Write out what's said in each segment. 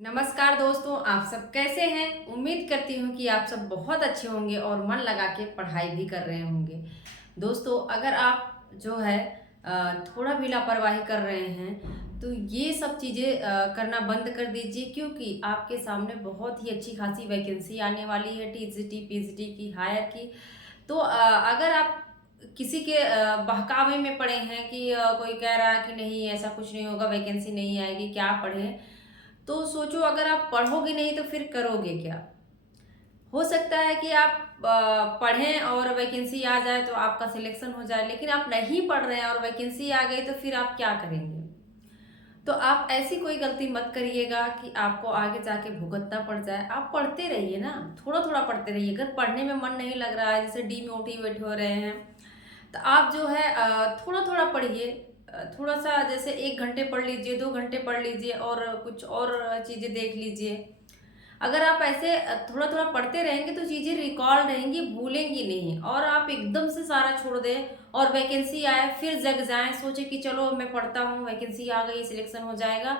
नमस्कार दोस्तों, आप सब कैसे हैं। उम्मीद करती हूँ कि आप सब बहुत अच्छे होंगे और मन लगा के पढ़ाई भी कर रहे होंगे। दोस्तों, अगर आप जो है थोड़ा भी लापरवाही कर रहे हैं तो ये सब चीज़ें करना बंद कर दीजिए, क्योंकि आपके सामने बहुत ही अच्छी खासी वैकेंसी आने वाली है टीजीटी पीजीटी की, हायर की। तो अगर आप किसी के बहकावे में पड़े हैं कि कोई कह रहा है कि नहीं ऐसा कुछ नहीं होगा, वैकेंसी नहीं आएगी, क्या पढ़ें, तो सोचो अगर आप पढ़ोगे नहीं तो फिर करोगे क्या। हो सकता है कि आप पढ़ें और वैकेंसी आ जाए तो आपका सिलेक्शन हो जाए, लेकिन आप नहीं पढ़ रहे हैं और वैकेंसी आ गई तो फिर आप क्या करेंगे। तो आप ऐसी कोई गलती मत करिएगा कि आपको आगे जाके भुगतना पड़ जाए। आप पढ़ते रहिए ना, थोड़ा थोड़ा पढ़ते रहिए। अगर पढ़ने में मन नहीं लग रहा है, जैसे डीमोटिवेट हो रहे हैं, तो आप जो है थोड़ा थोड़ा पढ़िए। थोड़ा सा जैसे 1 घंटे पढ़ लीजिए, 2 घंटे पढ़ लीजिए और कुछ और चीज़ें देख लीजिए। अगर आप ऐसे थोड़ा थोड़ा पढ़ते रहेंगे तो चीज़ें रिकॉल रहेंगी, भूलेंगी नहीं। और आप एकदम से सारा छोड़ दें और वैकेंसी आए फिर जग जाएं, सोचे कि चलो मैं पढ़ता हूँ, वैकेंसी आ गई, सिलेक्शन हो जाएगा,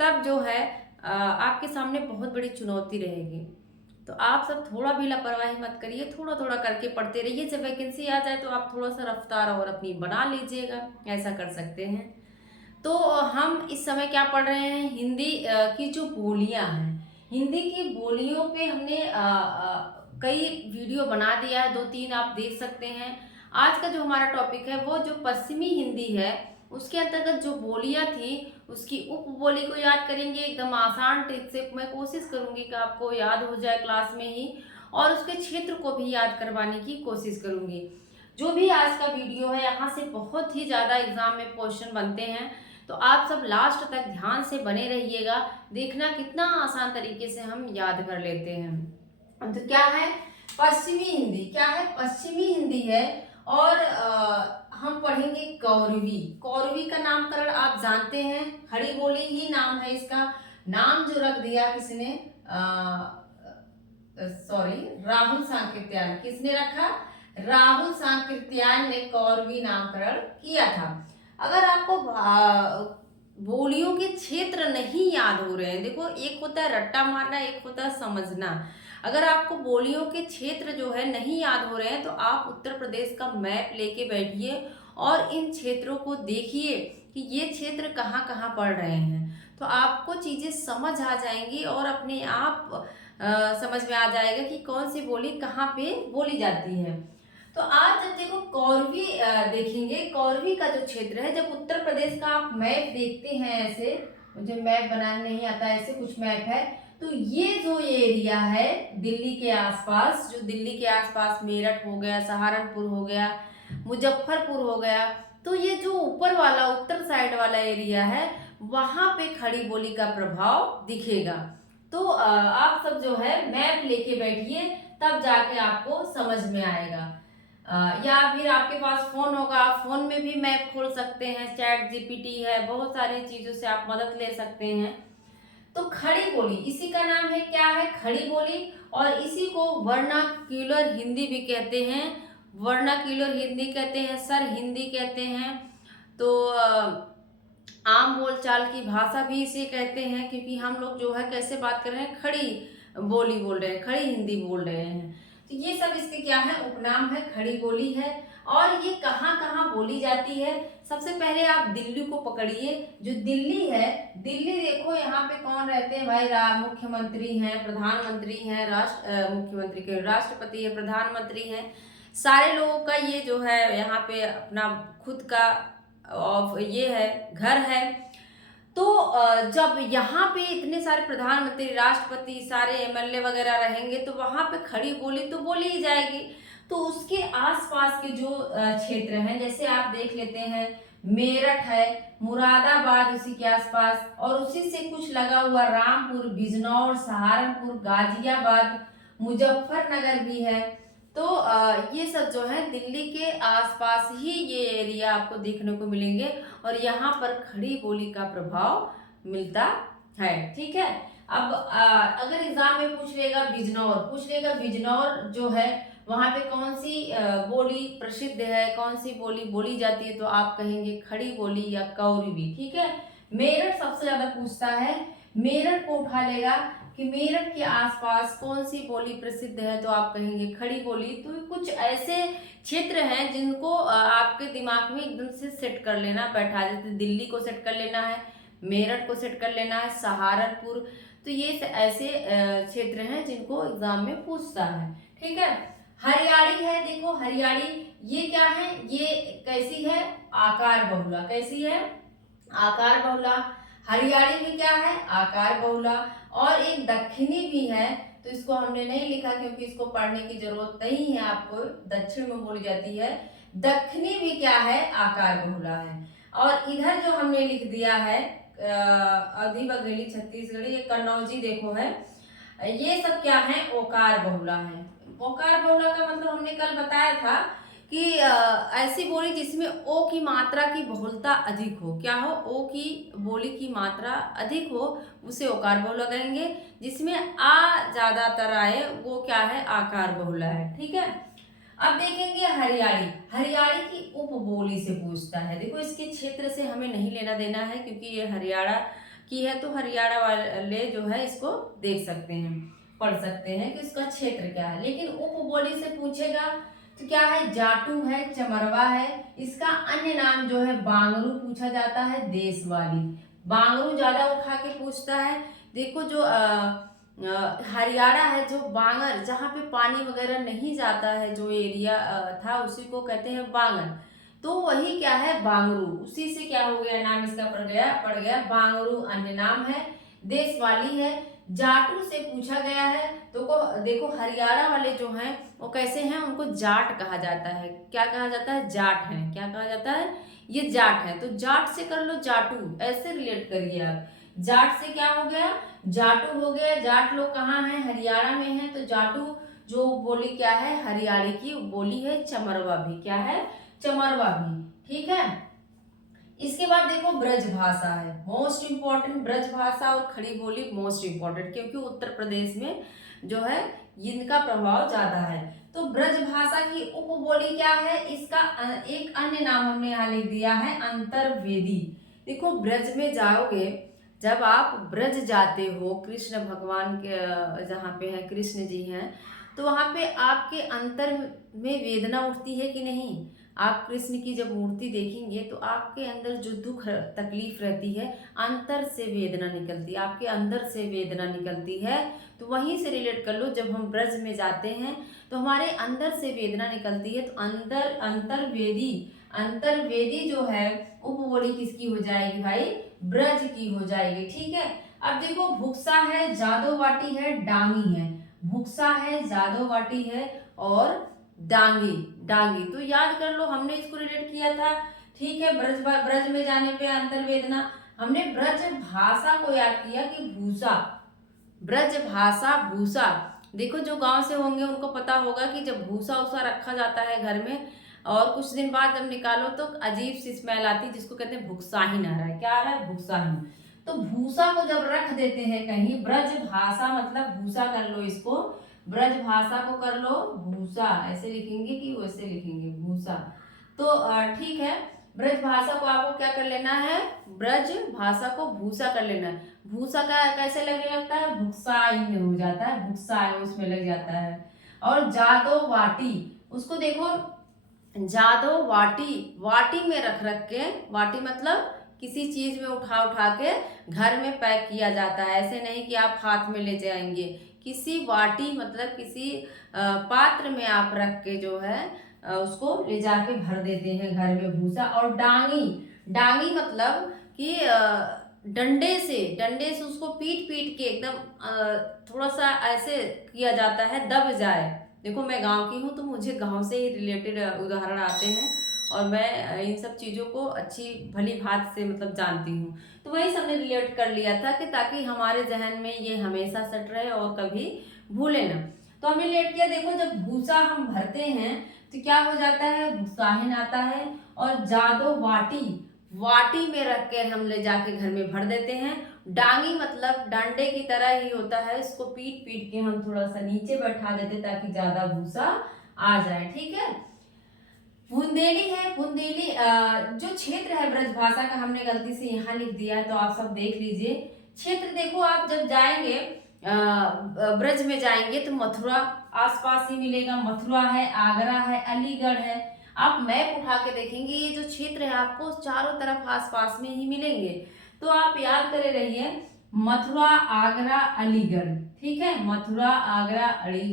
तब जो है आपके सामने बहुत बड़ी चुनौती रहेगी। तो आप सब थोड़ा भी लापरवाही मत करिए, थोड़ा थोड़ा करके पढ़ते रहिए। जब वैकेंसी आ जाए तो आप थोड़ा सा रफ्तार और अपनी बना लीजिएगा, ऐसा कर सकते हैं। तो हम इस समय क्या पढ़ रहे हैं, हिंदी की जो बोलियां हैं, हिंदी की बोलियों पे हमने कई वीडियो बना दिया है, 2-3 आप देख सकते हैं। आज का जो हमारा टॉपिक है वो जो पश्चिमी हिंदी है, उसके अंतर्गत जो बोलियां थी उसकी उपबोली को याद करेंगे। एकदम आसान ट्रिक से मैं कोशिश करूंगी कि आपको याद हो जाए क्लास में ही, और उसके क्षेत्र को भी याद करवाने की कोशिश करूंगी। जो भी आज का वीडियो है, यहाँ से बहुत ही ज़्यादा एग्जाम में क्वेश्चन बनते हैं, तो आप सब लास्ट तक ध्यान से बने रहिएगा। देखना कितना आसान तरीके से हम याद कर लेते हैं। तो क्या है पश्चिमी हिंदी, क्या है पश्चिमी हिंदी है। और हम पढ़ेंगे कौरवी। कौरवी का नामकरण आप जानते हैं, खड़ी बोली ही नाम है इसका। नाम जो रख दिया किसने, सॉरी, राहुल सांकृत्यायन। किसने रखा, राहुल सांकृत्यायन ने कौरवी नामकरण किया था। अगर आपको बोलियों के क्षेत्र नहीं याद हो रहे हैं, देखो एक होता है रट्टा मारना, एक होता है समझना। अगर आपको बोलियों के क्षेत्र जो है नहीं याद हो रहे हैं तो आप उत्तर प्रदेश का मैप लेके बैठिए और इन क्षेत्रों को देखिए कि ये क्षेत्र कहाँ कहाँ पड़ रहे हैं। तो आपको चीजें समझ आ जाएंगी और अपने आप समझ में आ जाएगा कि कौन सी बोली कहाँ पे बोली जाती है। तो आज जब देखो कौरवी देखेंगे, कौरवी का जो क्षेत्र है, जब उत्तर प्रदेश का आप मैप देखते हैं, ऐसे मुझे मैप बनाने नहीं आता, ऐसे कुछ मैप है, तो ये जो एरिया है दिल्ली के आसपास, जो दिल्ली के आसपास मेरठ हो गया, सहारनपुर हो गया, मुजफ्फरपुर हो गया, तो ये जो ऊपर वाला उत्तर साइड वाला एरिया है, वहां पे खड़ी बोली का प्रभाव दिखेगा। तो आप सब जो है मैप लेके बैठिए, तब जाके आपको समझ में आएगा। या फिर आपके पास फोन होगा, फोन में भी मैप खोल सकते हैं, चैट जीपीटी है, बहुत सारी चीजों से आप मदद ले सकते हैं। तो खड़ी बोली, इसी का नाम है, क्या है, खड़ी बोली। और इसी को वर्नाक्यूलर हिंदी भी कहते हैं, वर्नाक्यूलर हिंदी कहते हैं, सर हिंदी कहते हैं। तो आम बोलचाल की भाषा भी इसे कहते हैं, क्योंकि हम लोग जो है कैसे बात कर रहे हैं, खड़ी बोली बोल रहे हैं, खड़ी हिंदी बोल रहे हैं। तो ये सब इसके क्या है, उपनाम है, खड़ी बोली है। और ये कहाँ कहाँ बोली जाती है, सबसे पहले आप दिल्ली को पकड़िए। जो दिल्ली है, दिल्ली देखो यहाँ पे कौन रहते हैं भाई, मुख्यमंत्री हैं, प्रधानमंत्री हैं, मुख्यमंत्री के राष्ट्रपति है, प्रधानमंत्री हैं, सारे लोगों का ये जो है यहाँ पे अपना खुद का और ये है, घर है। तो जब यहाँ पे इतने सारे प्रधानमंत्री, राष्ट्रपति, सारे एमएलए वगैरह रहेंगे तो वहां पे खड़ी बोली तो बोली ही जाएगी। तो उसके आसपास के जो क्षेत्र हैं, जैसे आप देख लेते हैं, मेरठ है, मुरादाबाद उसी के आसपास, और उसी से कुछ लगा हुआ रामपुर, बिजनौर, सहारनपुर, गाजियाबाद, मुजफ्फरनगर भी है। तो ये सब जो है दिल्ली के आसपास ही ये एरिया आपको देखने को मिलेंगे, और यहाँ पर खड़ी बोली का प्रभाव मिलता है। ठीक है। अब अगर एग्जाम में पूछ लेगा बिजनौर, पूछ लेगा बिजनौर जो है वहां पे कौन सी बोली प्रसिद्ध है, कौन सी बोली बोली जाती है, तो आप कहेंगे खड़ी बोली या कौरवी। ठीक है। मेरठ सबसे ज्यादा पूछता है, मेरठ को उठा लेगा कि मेरठ के आसपास कौन सी बोली प्रसिद्ध है, तो आप कहेंगे खड़ी बोली। तो कुछ ऐसे क्षेत्र हैं जिनको आपके दिमाग में एकदम से सेट कर लेना, बैठा, जैसे दिल्ली को सेट कर लेना है, मेरठ को सेट कर लेना है, सहारनपुर। तो ये ऐसे क्षेत्र हैं जिनको एग्जाम में पूछता है। ठीक है। हरियाणी है, देखो हरियाणी ये क्या है, ये कैसी है, आकार बहुला। कैसी है, आकार बहुला। हरियाणी में क्या है, आकार बहुला। और एक दक्षिणी भी है, तो इसको हमने नहीं लिखा क्योंकि इसको पढ़ने की जरूरत नहीं है आपको, दक्षिण में बोली जाती है। दक्षिणी भी क्या है, आकार बहुला है। और इधर जो हमने लिख दिया है अवधी बघेली छत्तीसगढ़ी, ये कन्नौजी देखो है, ये सब क्या है, ओकार बहुला है। ओकार बहुला का मतलब हमने कल बताया था कि ऐसी बोली जिसमें ओ की मात्रा की बहुलता अधिक हो। क्या हो, ओ की बोली की मात्रा अधिक हो, उसे ओकार बहुला कहेंगे। जिसमें आ ज्यादातर आए वो क्या है, आकार बहुला है। ठीक है। अब देखेंगे हरियाणी। हरियाणी की उपबोली से पूछता है। देखो इसके क्षेत्र से हमें नहीं लेना देना है क्योंकि ये हरियाणा की है, तो हरियाणा वाले जो है इसको देख सकते हैं, पढ़ सकते हैं कि इसका क्षेत्र क्या है। लेकिन उपबोली से पूछेगा तो क्या है, जाटू है, चमरवा है। इसका अन्य नाम जो है बांगरू पूछा जाता है, देशवाली। बांगरू ज्यादा उठा के पूछता है। देखो जो हरियाणा है, जो बांगर, जहाँ पे पानी वगैरह नहीं जाता है, जो एरिया था उसी को कहते हैं बांगर। तो वही क्या है, बांगरू, उसी से क्या हो गया, नाम इसका पड़ गया बांगरू। अन्य नाम है, देशवाली है। जाटू से पूछा गया है, तो देखो हरियाणा वाले जो हैं वो कैसे हैं, उनको जाट कहा जाता है। क्या कहा जाता है, जाट है। क्या कहा जाता है, ये जाट है। तो जाट से कर लो जाटू, ऐसे रिलेट करिए आप। जाट से क्या हो गया, जाटू हो गया। जाट लोग कहाँ हैं, हरियाणा में है। तो जाटू जो बोली क्या है, हरियाणी की बोली है। चमरवा भी क्या है, चमरवा भी। ठीक है। इसके बाद देखो ब्रज भाषा है, मोस्ट इंपॉर्टेंट। ब्रज भाषा और खड़ी बोली मोस्ट इंपॉर्टेंट, क्योंकि उत्तर प्रदेश में जो है इनका प्रभाव ज्यादा है। तो ब्रज भाषा की उपबोली क्या है, इसका एक अन्य नाम हमने यहाँ लिख दिया है, अंतर्वेदी। देखो ब्रज में जाओगे, जब आप ब्रज जाते हो, कृष्ण भगवान के जहाँ पे है, कृष्ण जी हैं, तो वहाँ पे आपके अंतर में वेदना उठती है कि नहीं। आप कृष्ण की जब मूर्ति देखेंगे तो आपके अंदर जो दुख तकलीफ रहती है, अंतर से वेदना निकलती है, आपके अंदर से वेदना निकलती है। तो वहीं से रिलेट कर लो, जब हम ब्रज में जाते हैं तो हमारे अंदर से वेदना निकलती है। तो अंतर्वेदी, अंतर्वेदी जो है उपबोली किसकी हो जाएगी भाई, ब्रज की हो जाएगी। ठीक है। अब देखो भुक्सा है, जादोवाटी है, डांगी है। भुक्सा है, जादोवाटी है और डांगी। डांगी तो याद कर लो, हमने इसको रिलेट किया था। ठीक है। ब्रज में जाने पे अंतर्वेदना, हमने ब्रज भाषा को याद किया कि भूसा, ब्रज भाषा भूसा। देखो जो गांव से होंगे उनको पता होगा कि जब भूसा उसा रखा जाता है घर में और कुछ दिन बाद जब निकालो तो अजीब सी स्मेल आती है, जिसको कहते हैं भुक्साहीन आ रहा है। क्या आ रहा है, भुक्साहीन। तो भूसा को जब रख देते हैं कहीं, ब्रज भाषा मतलब भूसा कर लो इसको, ब्रज भाषा को कर लो भूसा, ऐसे लिखेंगे कि वैसे लिखेंगे भूसा। तो ठीक है। ब्रज भाषा को आपको क्या कर लेना है, ब्रज भाषा को भूसा कर लेना है। भूसा का कैसे लगने लगता है, भुक्साहीन हो जाता है, भुक्सा उसमें लग जाता है। और जादो वाटी, उसको देखो जादो वाटी, वाटी में रख रख के, वाटी मतलब किसी चीज में उठा उठा के घर में पैक किया जाता है। ऐसे नहीं कि आप हाथ में ले जाएंगे, किसी वाटी मतलब किसी पात्र में आप रख के जो है उसको ले जाके भर देते हैं घर में भूसा। और डांगी, डांगी मतलब कि डंडे से उसको पीट पीट के एकदम थोड़ा सा ऐसे किया जाता है, दब जाए। देखो मैं गांव की हूँ तो मुझे गांव से ही रिलेटेड उदाहरण आते हैं और मैं इन सब चीज़ों को अच्छी भली भांति से मतलब जानती हूँ। तो वही सबने रिलेट कर लिया था कि ताकि हमारे जहन में ये हमेशा सट रहे और कभी भूले ना। तो हमने रिलेट किया। देखो जब भूसा हम भरते हैं तो क्या हो जाता है, भूसाहीन आता है। और जादो वाटी, वाटी में रख के हम ले जाके घर में भर देते हैं। डांगी मतलब डंडे की तरह ही होता है, इसको पीट पीट के हम थोड़ा सा नीचे बैठा देते ताकि ज्यादा भूसा आ जाए। ठीक है। बुंदेली है, बुंदेली जो क्षेत्र है ब्रज भाषा का, हमने गलती से यहाँ लिख दिया है तो आप सब देख लीजिए। क्षेत्र देखो आप जब जाएंगे ब्रज में जाएंगे तो मथुरा आसपास ही मिलेगा, मथुरा है, आगरा है, अलीगढ़ है। आप मैप उठा के देखेंगे ये जो क्षेत्र है आपको चारों तरफ आसपास में ही मिलेंगे। तो आप याद करे रहिए मथुरा, आगरा, अलीगढ़, ठीक है, मथुरा, आगरा,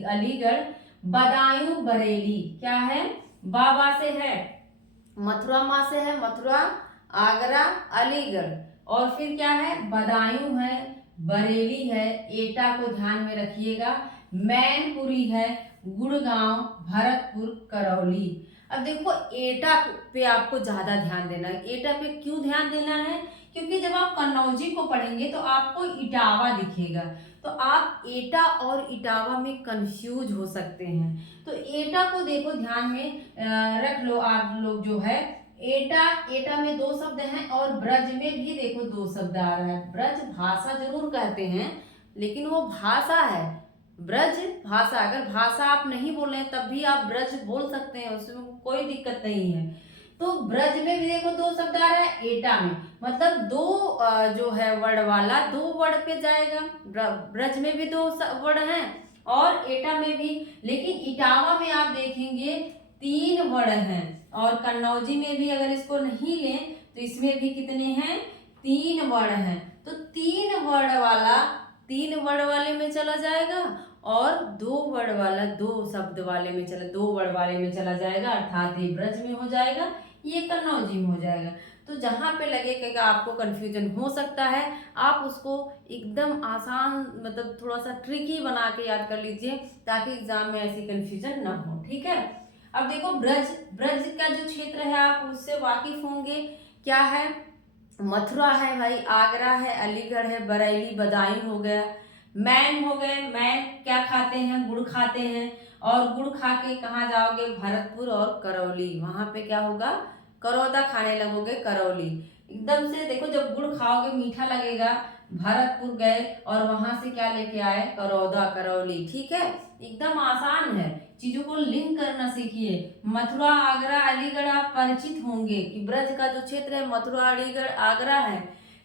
अलीगढ़, बदायूं, बरेली, क्या है, बाबा से है, मथुरा माँ से है, मथुरा, आगरा, अलीगढ़, और फिर क्या है, बदायूं है, बरेली है, एटा को ध्यान में रखिएगा, मैनपुरी है, गुड़गांव, भरतपुर, करौली। अब देखो एटा पे आपको ज्यादा ध्यान देना है। एटा पे क्यों ध्यान देना है, क्योंकि जब आप कन्नौजी को पढ़ेंगे तो आपको इटावा दिखेगा, तो आप एटा और इटावा में कंफ्यूज हो सकते हैं। तो एटा को देखो ध्यान में रख लो आप लोग जो है, एटा, एटा में दो शब्द हैं और ब्रज में भी देखो दो शब्द आ रहा है। ब्रज भाषा जरूर कहते हैं लेकिन वो भाषा है, ब्रज भाषा। अगर भाषा आप नहीं बोल रहे हैं तब भी आप ब्रज बोल सकते हैं, उसमें कोई दिक्कत नहीं है। तो ब्रज में भी देखो दो शब्द आ रहा है, एटा में मतलब दो जो है वर्ड वाला दो वर्ड पे जाएगा। ब्रज में भी दो वर्ड हैं और एटा में भी, लेकिन इटावा में आप देखेंगे तीन वर्ड हैं, और कन्नौजी में भी अगर इसको नहीं लें तो इसमें भी कितने हैं, तीन वर्ड हैं। तो तीन वर्ड वाला तीन वर्ड वाले में चला जाएगा और दो वर्ड वाला दो शब्द वाले में दो वर्ड वाले में चला जाएगा, अर्थात ये ब्रज में हो जाएगा, ये कन्नौजी में हो जाएगा। तो जहाँ पे लगेगा आपको कंफ्यूजन हो सकता है, आप उसको एकदम आसान मतलब थोड़ा सा ट्रिकी बना के याद कर लीजिए ताकि एग्जाम में ऐसी कंफ्यूजन ना हो, ठीक है। अब देखो ब्रज, ब्रज का जो क्षेत्र है आप उससे वाकिफ होंगे, क्या है, मथुरा है भाई, आगरा है, अलीगढ़ है, बरेली, बदायूं हो गया, मैन हो गए, मैन क्या खाते हैं, गुड़ खाते हैं, और गुड़ खा के कहाँ जाओगे, भरतपुर और करौली, वहां पे क्या होगा, करौदा खाने लगोगे, करौली। एकदम से देखो जब गुड़ खाओगे मीठा लगेगा, भरतपुर गए और वहां से क्या लेके आए, करौदा, करौली, ठीक है। एकदम आसान है, चीजों को लिंक करना सीखिए। मथुरा, आगरा, अलीगढ़ आप परिचित होंगे कि ब्रज का जो क्षेत्र है मथुरा, अलीगढ़, आगरा है,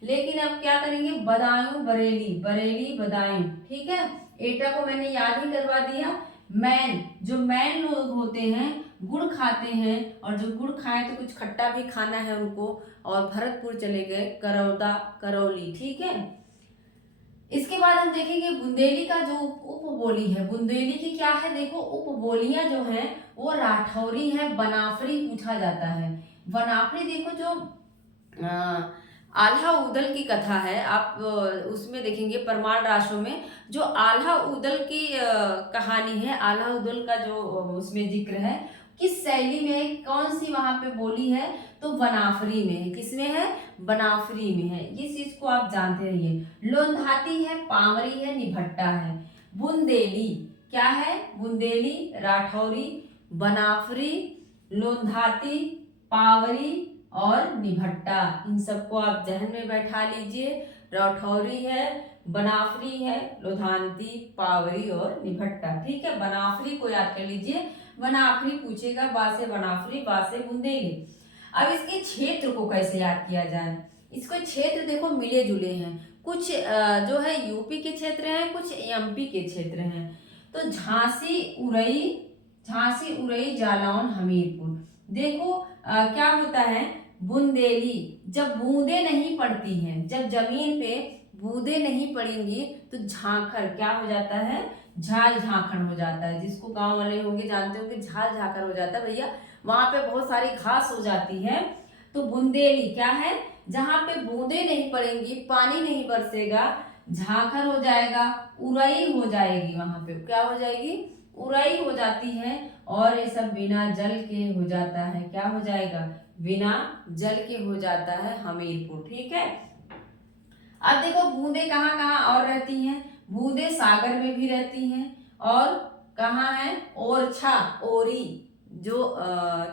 लेकिन अब क्या करेंगे, बदायूं, बरेली, बरेली, बदायूं, ठीक है। एटा को मैंने याद ही करवा दिया। मैन, जो मैन लोग होते हैं गुड़ खाते हैं, और जो गुड़ खाए तो कुछ खट्टा भी खाना है उनको, और भरतपुर चले गए, करौदा, करौली, ठीक है। इसके बाद हम देखेंगे बुंदेली का जो उपबोली है, बुंदेली की क्या है, देखो उपबोलियां जो हैं वो राठौरी है, बनाफरी पूछा जाता है। बनाफरी देखो जो आल्हा उदल की कथा है, आप उसमें देखेंगे परमार राशों में जो आल्हा उदल की कहानी है, आल्हा उदल का जो उसमें जिक्र है, किस शैली में, कौन सी वहां पे बोली है, तो बनाफरी में है। किसमें है, बनाफरी में है, इस चीज को आप जानते रहिए। लोंधाती है, पावरी है, निभट्टा है। बुंदेली क्या है, बुंदेली, राठौरी, बनाफरी, लोंधाती, पावरी और निभट्टा, इन सबको आप जहन में बैठा लीजिए। राठौरी है, बनाफरी है, लोधांती, पावरी और निभट्टा, ठीक है। बनाफरी को याद कर लीजिए, बनाफरी पूछेगा, बा से बनाफरी, बा से बुंदेली। अब इसके क्षेत्र को कैसे याद किया जाए, इसको क्षेत्र देखो मिले जुले हैं, कुछ जो है यूपी के क्षेत्र हैं, कुछ एमपी के क्षेत्र हैं। तो झांसी, उरई, झांसी, उरई, जालौन, हमीरपुर। देखो क्या होता है, बुंदेली, जब बूंदे नहीं पड़ती हैं, जब जमीन पे बूंदे नहीं पड़ेंगी तो झांखर क्या हो जाता है, झाल झांखड़ हो जाता है, जिसको गांव वाले होंगे जानते होंगे, झाल झांखड़ हो जाता है भैया, वहां पे बहुत सारी घास हो जाती है। तो बुंदेली क्या है, जहां पे बूंदे नहीं पड़ेंगी, पानी नहीं बरसेगा, झांखर हो जाएगा, उरई हो जाएगी, वहां पे क्या हो जाएगी, उरई हो जाती है, और ये सब बिना जल के हो जाता है, क्या हो जाएगा, बिना जल के हो जाता है, हमीरपुर, ठीक है। अब देखो बूंदे कहाँ कहाँ और रहती हैं, बूंदे सागर में भी रहती हैं, और कहाँ है, ओरछा, ओरी, जो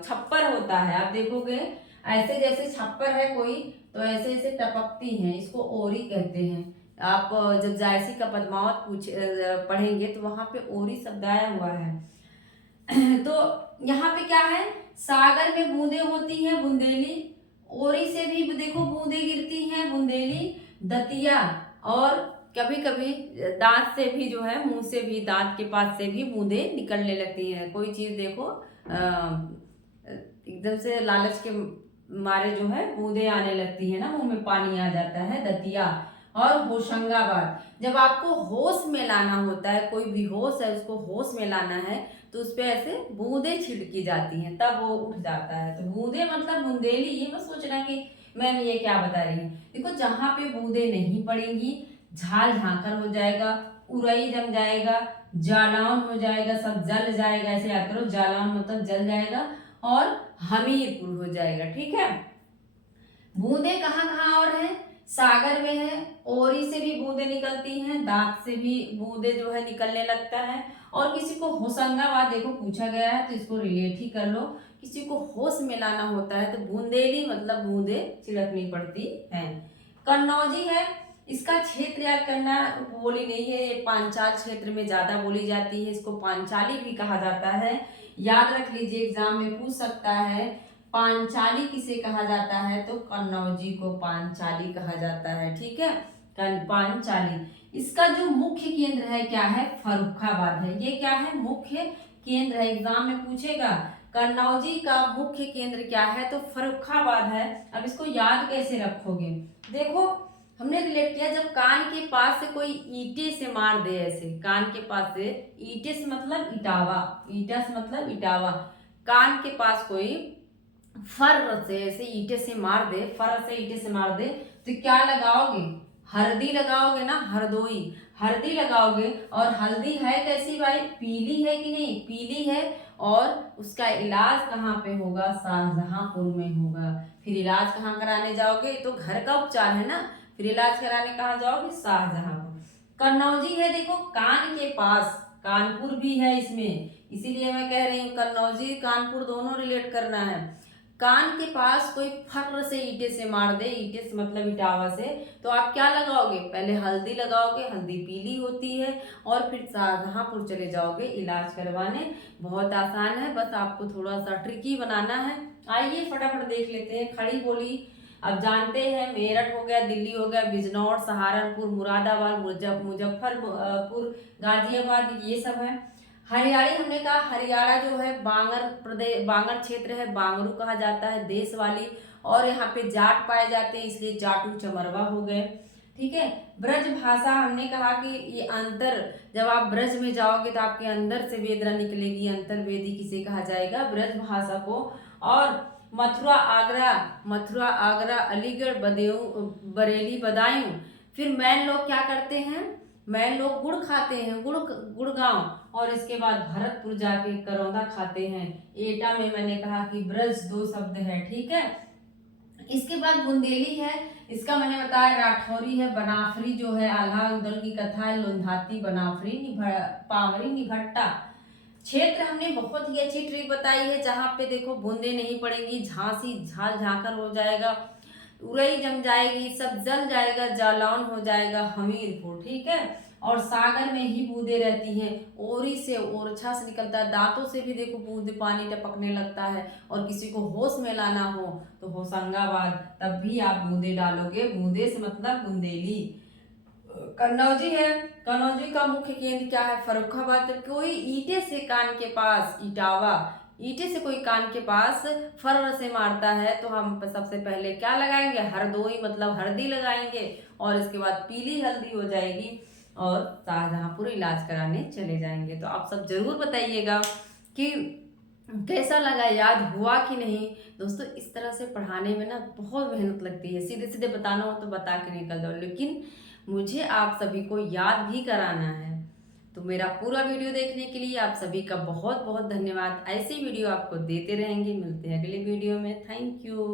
छप्पर होता है, आप देखोगे ऐसे जैसे छप्पर है कोई तो ऐसे ऐसे टपकती हैं, इसको ओरी कहते हैं। आप जब जायसी का पद्मावत पढ़ेंगे तो वहां पे ओरी शब्द आया हुआ है। तो यहाँ पे क्या है, सागर में बूंदे होती हैं, बुंदेली, ओरी से भी देखो बूंदे गिरती हैं, बुंदेली, दतिया और कभी कभी दांत से भी जो है, मुंह से भी, दांत के पास से भी बूंदे निकलने लगती हैं। कोई चीज़ देखो एकदम से लालच के मारे जो है बूंदे आने लगती है ना, मुंह में पानी आ जाता है, दतिया। और होशंगाबाद, जब आपको होश में लाना होता है, कोई बेहोश है उसको होश में लाना है, तो उस पे ऐसे बूंदे छिड़की जाती हैं, तब वो उठ जाता है। तो बूंदे मतलब बुंदेली, ये मत सोचना कि मैम ये क्या बता रही है। देखो जहाँ पे बूंदे नहीं पड़ेंगी, झाल झांकर हो जाएगा, उरई जम जाएगा, जालौन हो जाएगा, सब जल जाएगा। ऐसे याद करो, जालौन मतलब जल जाएगा, और हमीरपुर हो जाएगा। ठीक है, बूंदे कहाँ कहाँ और है, सागर में है, ओरी से भी बूंदे निकलती हैं, दांत से भी बूंदे जो है निकलने लगता है। और किसी को होशंगाबाद देखो पूछा गया है, तो इसको रिलेट ही कर लो। किसी को होश में लाना होता है तो बूंदेली मतलब बूंदे छिड़कनी पड़ती हैं। कन्नौजी है, इसका क्षेत्र याद करना बोली नहीं है, ये पांचाल क्षेत्र में ज्यादा बोली जाती है, इसको पांचाली भी कहा जाता है। याद रख लीजिए, एग्जाम में पूछ सकता है पांचाली किसे कहा जाता है, तो कन्नौजी को पांचाली कहा जाता है। ठीक है, पांचाली। इसका जो मुख्य केंद्र है क्या है, फर्रुखाबाद है। ये क्या है, मुख्य केंद्र है, एग्जाम में पूछेगा कन्नौजी का मुख्य केंद्र क्या है, तो फर्रुखाबाद है। अब इसको याद कैसे रखोगे, देखो हमने रिलेट किया, जब कान के पास से कोई ईंटे से मार दे, ऐसे कान के पास से, ईंटे से मतलब इटावा, ईटा से मतलब इटावा, कान के पास कोई फर से ऐसे ईंटे से मार दे, फर से ईंटे से मार दे, तो क्या लगाओगे, हल्दी लगाओगे ना, हरदोई, हल्दी लगाओगे। और हल्दी है कैसी भाई, पीली है कि नहीं, पीली है। और उसका इलाज कहाँ पे होगा, शाहजहांपुर में होगा। फिर इलाज कहाँ कराने जाओगे, तो घर का उपचार है ना, फिर इलाज कराने कहाँ जाओगे, शाहजहांपुर। कन्नौजी है, देखो कान के पास, कानपुर भी है इसमें, इसीलिए मैं कह रही हूँ कन्नौजी कानपुर दोनों रिलेट करना है। कान के पास कोई फर्र से ईंटे से मार दे, ईंटे से मतलब इटावा से, तो आप क्या लगाओगे, पहले हल्दी लगाओगे, हल्दी पीली होती है, और फिर शाहजहांपुर चले जाओगे इलाज करवाने। बहुत आसान है, बस आपको थोड़ा सा ट्रिकी बनाना है। आइए फटाफट देख लेते हैं। खड़ी बोली अब जानते हैं, मेरठ हो गया, दिल्ली हो गया, बिजनौर, सहारनपुर, मुरादाबाद, मुजफ्फरपुर, गाजियाबाद, ये सब है। हरियाणी हमने कहा, हरियाणा जो है बांगर प्रदेश, बांगर क्षेत्र है, बांगरू कहा जाता है, देश वाली। और यहाँ पे जाट पाए जाते हैं, इसलिए जाटू चमरवा हो गए। ठीक है, ब्रज भाषा हमने कहा कि ये अंतर, जब आप ब्रज में जाओगे तो आपके अंदर से वेदना निकलेगी, अंतर्वेदी किसे कहा जाएगा, ब्रज भाषा को। और मथुरा आगरा अलीगढ़ बदेऊ बरेली बदायूं। फिर मैन लोग क्या करते हैं, मैन लोग गुड़ खाते हैं, गुड़गांव। और इसके बाद भरतपुर जाके करौंदा खाते हैं। एटा में मैंने कहा कि ब्रज दो शब्द है। ठीक है, इसके बाद बुंदेली है, इसका मैंने बताया राठौरी है, बनाफरी जो है आल्हा उदल की कथा है, लोंधाती बनाफरी पावरी निभट्टा। क्षेत्र हमने बहुत ही अच्छी ट्रिक बताई है, जहाँ पे देखो बूंदे नहीं पड़ेंगी, झांसी झाल झांकर हो जाएगा, उरई जम जाएगी, सब जल जाएगा, जालौन हो जाएगा, हमीरपुर। ठीक है, और सागर में ही बूंदे रहती हैं, ओरी से ओरछा से निकलता है, दांतों से भी देखो बूंद पानी टपकने लगता है। और किसी को होश में लाना हो तो होशंगाबाद, तब भी आप बूंदे डालोगे, बूंदे से मतलब बुंदेली। कन्नौजी है, कन्नौजी का मुख्य केंद्र क्या है, फर्रुखाबाद। कोई ईंटे से कान के पास, इटावा, ईंटे से कोई कान के पास फर्र से मारता है, तो हम सबसे पहले क्या लगाएंगे, हरदोई मतलब हल्दी लगाएंगे, और इसके बाद पीली हल्दी हो जाएगी, और शाहजहांपुर इलाज कराने चले जाएंगे। तो आप सब जरूर बताइएगा कि कैसा लगा, याद हुआ कि नहीं। दोस्तों इस तरह से पढ़ाने में ना बहुत मेहनत लगती है, सीधे सीधे बताना हो तो बता के निकल जाओ, लेकिन मुझे आप सभी को याद भी कराना है। तो मेरा पूरा वीडियो देखने के लिए आप सभी का बहुत बहुत धन्यवाद। ऐसी वीडियो आपको देते रहेंगे, मिलते हैं अगले वीडियो में। Thank you.